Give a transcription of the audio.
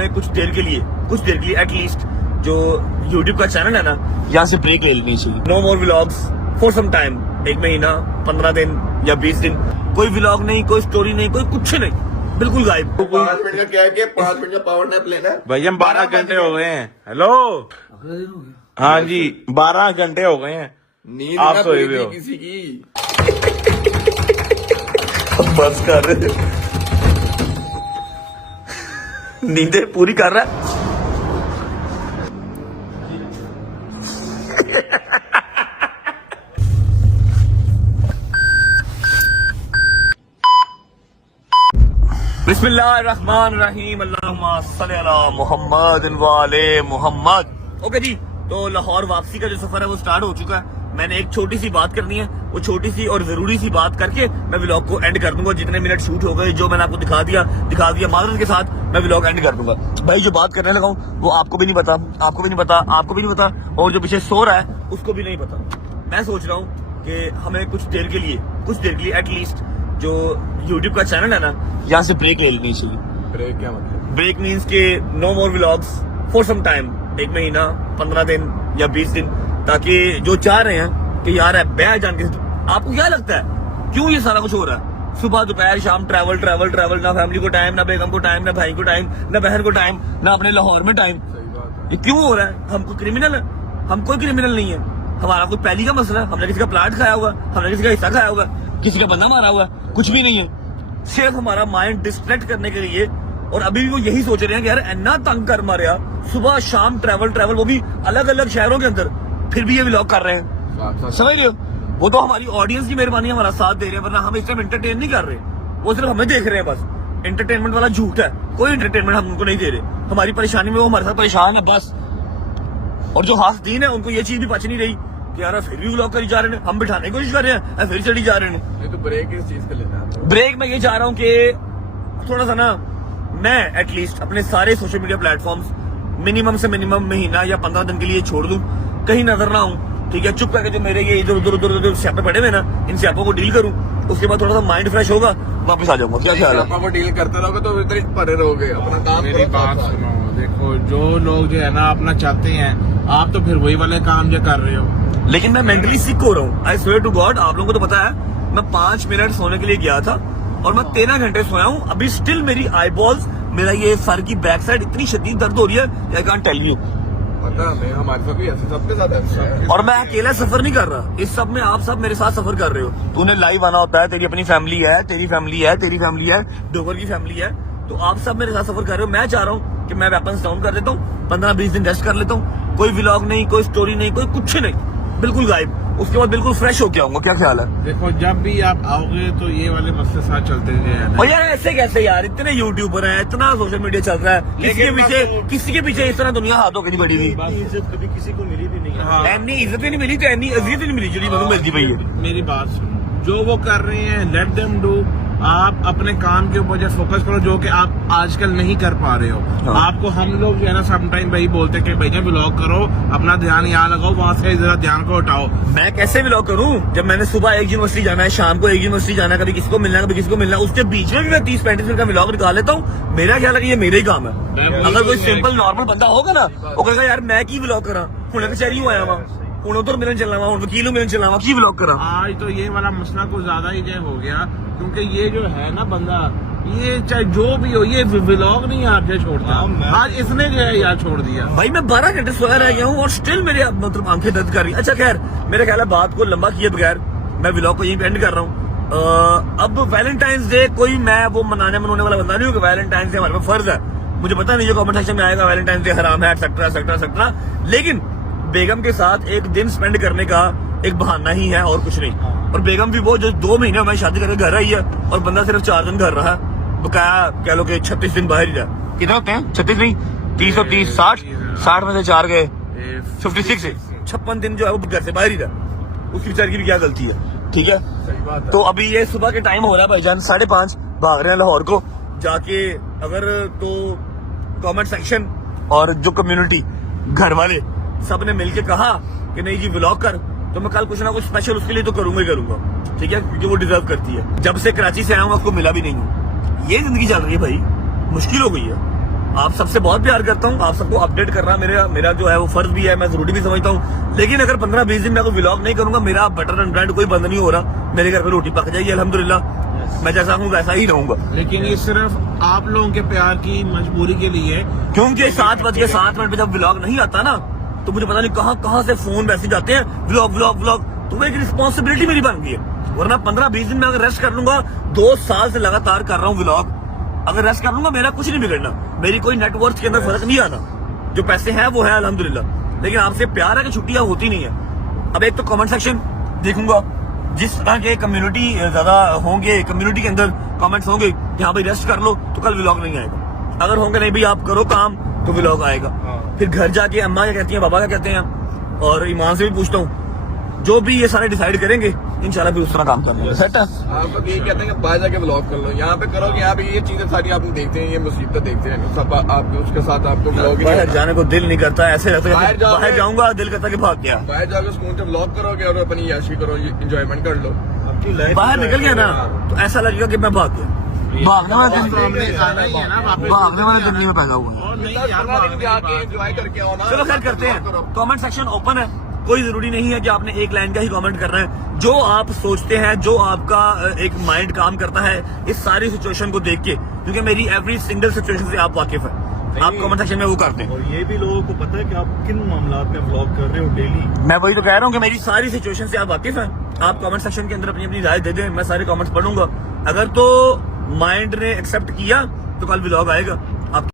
हमें कुछ देर के लिए एटलीस्ट जो YouTube का चैनल है ना, यहाँ से ब्रेक ले लेनी चाहिए। No more vlogs for some time, 1 महीना, 15 दिन या 20 दिन, कोई व्लॉग नहीं, कोई स्टोरी नहीं, कोई कुछ नहीं, बिल्कुल गायब। 5 मिनट का क्या है कि 5 मिनट का पावर नैप लेना है भाई। हम 12 घंटे हो गए हैं। हेलो, हाँ जी, 12 घंटे हो गए हैं। नींद आप ना सोए पूरी हुए हो। थी किसी की। बस कर नींदें पूरी कर रहा है। बिस्मिल्लाहिर्रहमानिर्रहीम, अल्लाहुम्मा सल्ली अला मुहम्मद व आले मुहम्मद। ओके जी, तो लाहौर वापसी का जो सफर है वो स्टार्ट हो चुका है। मैंने एक छोटी सी बात करनी है, वो छोटी सी और जरूरी सी बात करके मैं व्लॉग को एंड कर दूंगा। जितने मिनट शूट हो गए, जो मैंने आपको दिखा दिया माजरत के साथ मैं व्लॉग एंड कर दूंगा। भाई जो बात करने लगा हूँ वो आपको भी नहीं पता, आपको भी नहीं पता, आपको भी नहीं पता, और जो पीछे सो रहा है उसको भी नहीं पता। मैं सोच रहा हूँ कि हमें कुछ देर के लिए एटलीस्ट जो YouTube का चैनल है ना, यहाँ से ब्रेक ले लेनी चाहिए। ब्रेक क्या मतलब? ब्रेक मीन्स के no more vlogs for some time, 1 महीना, 15 दिन या 20 दिन, ताकि जो चाह रहे हैं कि यार बह जान के। आपको क्या लगता है क्यों ये सारा कुछ हो रहा है? सुबह दोपहर शाम ट्रैवल, ना फैमिली को टाइम, ना बेगम को टाइम, ना भाई को टाइम, ना बहन को टाइम, ना अपने लाहौर में टाइम। सही बात है। ये क्यों हो रहा है? हम कोई क्रिमिनल है? हम कोई क्रिमिनल नहीं है। हमारा कोई पहली का मसला है, हमने किसी का प्लाट खाया हुआ, हमने किसी का हिस्सा खाया होगा, किसी का बंदा मारा हुआ, कुछ भी नहीं है। सिर्फ हमारा माइंड डिस्ट्रैक्ट करने के लिए, और अभी भी वो यही सोच रहे हैं कि यार इतना तंग कर मारा, सुबह शाम ट्रैवल, वो भी अलग अलग शहरों के अंदर, फिर भी ये व्लॉग कर रहे हैं। समझ रहे हो? वो तो हमारी ऑडियंस की मेहरबानी हमारा साथ दे रहे हैं, वरना हम इस टाइम एंटरटेन नहीं कर रहे। वो सिर्फ हमें देख रहे हैं बस। एंटरटेनमेंट वाला झूठ है, कोई एंटरटेनमेंट हम उनको नहीं दे रहे। हमारी परेशानी में वो हमारे साथ परेशान है बस। और जो हासदीन है उनको ये चीज भी पच नहीं रही कि यार फिर भी व्लॉग करी जा रहे हैं, हम बिठाने की कोशिश कर रहे हैं, फिर चढ़ी जा रहे हैं। नहीं तो ब्रेक इस चीज का लेना है। ब्रेक में ये चाह रहा हूँ कि थोड़ा सा ना, मैं एटलीस्ट अपने सारे सोशल मीडिया प्लेटफॉर्म्स मिनिमम से मिनिमम महीना या 15 दिन के लिए छोड़ दूं, कहीं नजर ना हूं। ठीक है, चुप करके जो मेरे ये इधर उधर स्यापे पड़े हुए ना, इन स्यापों को डील करूं। उसके बाद थोड़ा सा माइंड फ्रेश होगा, वापस आ जाऊंगा। क्या ख्याल है? आप डील करते रहोगे तो इतने परे रहोगे, अपना काम मेरी करो। बात सुनो, देखो जो लोग जो है ना अपना चाहते हैं, आप तो फिर वही वाले काम जो कर रहे हो। लेकिन मैं मेंटली सिक हो रहा हूँ। आई स्वेयर टू गॉड, आप लोगों को तो पता है, मैं 5 मिनट सोने के लिए गया था और मैं 13 घंटे सोया हूँ। अभी स्टिल मेरी आई बॉल्स, मेरा ये सर की बैक साइड इतनी शदीद दर्द हो रही है, आई कांट टेल यू। पता नहीं, हमारे साथ भी ऐसे, सबके साथ ऐसे है। और मैं अकेला सफर नहीं कर रहा, इस सब में आप सब मेरे साथ सफर कर रहे हो। तूने लाइव आना होता है, तेरी अपनी फैमिली है, तेरी फैमिली है, डोगर की फैमिली है, तो आप सब मेरे साथ सफर कर रहे हो। मैं चाह रहा हूँ कि मैं वेपन्स डाउन कर देता हूँ, 15-20 दिन रेस्ट कर लेता हूँ, कोई व्लॉग नहीं, कोई स्टोरी नहीं, कोई कुछ नहीं, बिल्कुल गायब। उसके बाद बिल्कुल फ्रेश होके आऊंगा। क्या ख्याल है? देखो जब भी आप आओगे तो ये वाले मसले साथ चलते हैं। और यार ऐसे कैसे यार, इतने यूट्यूबर हैं, इतना सोशल मीडिया चल रहा है, किसी के पीछे इस तरह दुनिया हाथों की बड़ी हुई। इज्जत कभी किसी को मिली भी नहीं है। हाँ। एनी इज्जत ही नहीं मिली तो एनी अजियत ही नहीं मिली, जो नहीं मिलती भाई है। मेरी बात सुनो, जो वो कर रहे हैं लेट देम डू। आप अपने काम के ऊपर जो फोकस करो, जो कि आप आजकल नहीं कर पा रहे हो। हाँ। आपको हम लोग जो है ना समटाइम वही बोलते हैं कि भैया व्लॉग करो, अपना ध्यान यहाँ लगाओ, वहाँ से जरा ध्यान को हटाओ। मैं कैसे व्लॉग करूं जब मैंने सुबह एक यूनिवर्सिटी जाना है, शाम को एक यूनिवर्सिटी जाना है, कभी किसी को मिलना है, कभी किसी को मिलना है, उसके बीच में भी मैं 30-35 मिनट का व्लॉग निकाल लेता हूँ। मेरा ख्याल है कि ये मेरा ही काम है। अगर कोई सिंपल नॉर्मल बंदा होगा ना, वो कहेगा यार मैं की व्लॉग करा, हूं कचहरी आया वहां, हूं उधर मिलन चलना वहां, वकीलों मिलन चलना वहां, की व्लॉग करा। आज तो ये वाला मसला कुछ ज्यादा ही हो गया, क्योंकि ये जो है ना बंदा, ये चाहे जो भी हो, ये व्लॉग नहीं आप छोड़ता। आज इसने जो है यार छोड़ दिया। भाई मैं 12 घंटे सोया रह गया हूँ और स्टिल मेरे मतलब आंखें दर्द कर रही। अच्छा खैर, मेरा ख्याल है बात को लंबा किए बगैर मैं व्लॉग को यहीं पे एंड कर रहा हूँ। अब वैलेंटाइंस डे कोई मैं वो मनाने वाला बंदा नहीं हूँ कि वैलेंटाइंस डे हमारे पे फर्ज है। मुझे पता नहीं, जो कमेंट सेक्शन में आएगा वैलेंटाइंस डे हराम है, एक्सेट्रा, लेकिन बेगम के साथ एक दिन स्पेंड करने का एक बहाना ही है और कुछ नहीं। और बेगम भी वो जो 2 महीने हमारी शादी करके घर आई है, और बंदा सिर्फ 4 दिन घर रहा है। बकाया कह लो कि 36 दिन बाहर ही रहा। कितना होते हैं? 36 नहीं, 30 60 में से 4 गए, 56 है। 56 दिन जो है वो घर से बाहर ही रहा। उसकी बेचारी की भी क्या गलती है? ठीक है, सही बात है। तो अभी ये सुबह के टाइम हो रहा है भाईजान, 5:30 भाग रहे हैं लाहौर को जाके। अगर तो कमेंट सेक्शन और जो कम्युनिटी घर वाले सब ने मिलके कहा कि नहीं जी व्लॉग कर, तो मैं कल कुछ ना कुछ स्पेशल उसके लिए तो करूंगा ही करूंगा। ठीक है, क्योंकि वो डिजर्व करती है। जब से कराची से आया हूँ उसको मिला भी नहीं हूँ। ये जिंदगी चल रही है भाई, मुश्किल हो गई है। आप सबसे बहुत प्यार करता हूँ, आप सबको अपडेट करना मेरा जो है वो फर्ज भी है, मैं जरूरी भी समझता हूँ। लेकिन अगर 15-20 दिन मैं कोई व्लॉग नहीं करूंगा, मेरा बटर एंड ब्रेड कोई बंद नहीं हो रहा, मेरे घर पे रोटी पक जाएगी अल्हम्दुलिल्लाह। मैं जैसा हूँ वैसा ही रहूंगा, लेकिन ये सिर्फ आप लोगों के प्यार की मजबूरी के लिए है। क्योंकि 7:07 पे जब व्लॉग नहीं आता ना, तो मुझे पता नहीं कहाँ से फोन मैसेज आते हैं, व्लॉग। तो एक रिस्पॉन्सिबिलिटी मेरी बन गई है। वरना 15-20 दिन में अगर रेस्ट कर लूंगा, 2 साल से लगातार कर रहा हूँ व्लॉग, अगर रेस्ट कर लूंगा मेरा कुछ नहीं बिगड़ना, मेरी कोई नेटवर्थ के अंदर फर्क नहीं आना, जो पैसे हैं वो है अल्हम्दुलिल्लाह। लेकिन आपसे प्यार है कि छुट्टियां होती नहीं है। अब एक तो कमेंट सेक्शन देखूंगा, जिस तरह के कम्युनिटी ज्यादा होंगे, कम्युनिटी के अंदर कमेंट्स होंगे कि हाँ भाई रेस्ट कर लो, तो कल व्लॉग नहीं आएगा। अगर होंगे नहीं भाई आप करो काम, तो व्लॉग आएगा। फिर घर जाके अम्मा क्या कहती है, पापा क्या कहते हैं, और ईमान से भी पूछता हूँ, जो भी ये सारे डिसाइड करेंगे इंशाल्लाह फिर उस तरह काम करना है। सेट है। आप लोग यही कहते हैं कि बाहर जाके व्लॉग कर लो, यहाँ पे करोगे, यहाँ पे ये चीजें सारी आप देखते हैं, ये मुसीबत देखते हैं, सब आप उसके साथ आपको व्लॉग बाहर जाने को दिल नहीं करता, ऐसे रहता है बाहर कि जाओगे- बाहर जाऊंगा दिल करता कि भाग गया। बाहर जाके सुकून से व्लॉग करोगे और अपनी याशी करो, इंजॉयमेंट कर लो। बाहर निकल गया ना तो ऐसा लगेगा कि मैं भाग गया। भागने वाला दिन सामने आना ही है ना वापस। भागने वाला जिंदगी में पैदा हुआ है। और नहीं 10-15 यार, दिन जाके एंजॉय करके आओ ना। चलो खैर करते हैं, कमेंट सेक्शन ओपन है, कोई जरूरी नहीं है कि आपने एक लाइन का ही कमेंट करना है। जो आप सोचते हैं, जो आपका एक माइंड काम करता है इस सारी सिचुएशन को देख के, क्योंकि मेरी एवरी सिंगल सिचुएशन से आप वाकिफ है, आप कमेंट सेक्शन में वो करते हैं। और ये भी लोगों को पता है कि आप किन मामलात में व्लॉग कर रहे हो डेली। मैं वही तो कह रहा हूँ कि मेरी सारी सिचुएशन से आप वाकिफ हैं। आप कमेंट सेक्शन के अंदर अपनी अपनी राय दे दें, मैं सारे कमेंट्स पढ़ूंगा। अगर तो माइंड ने एक्सेप्ट किया तो कल व्लॉग आएगा,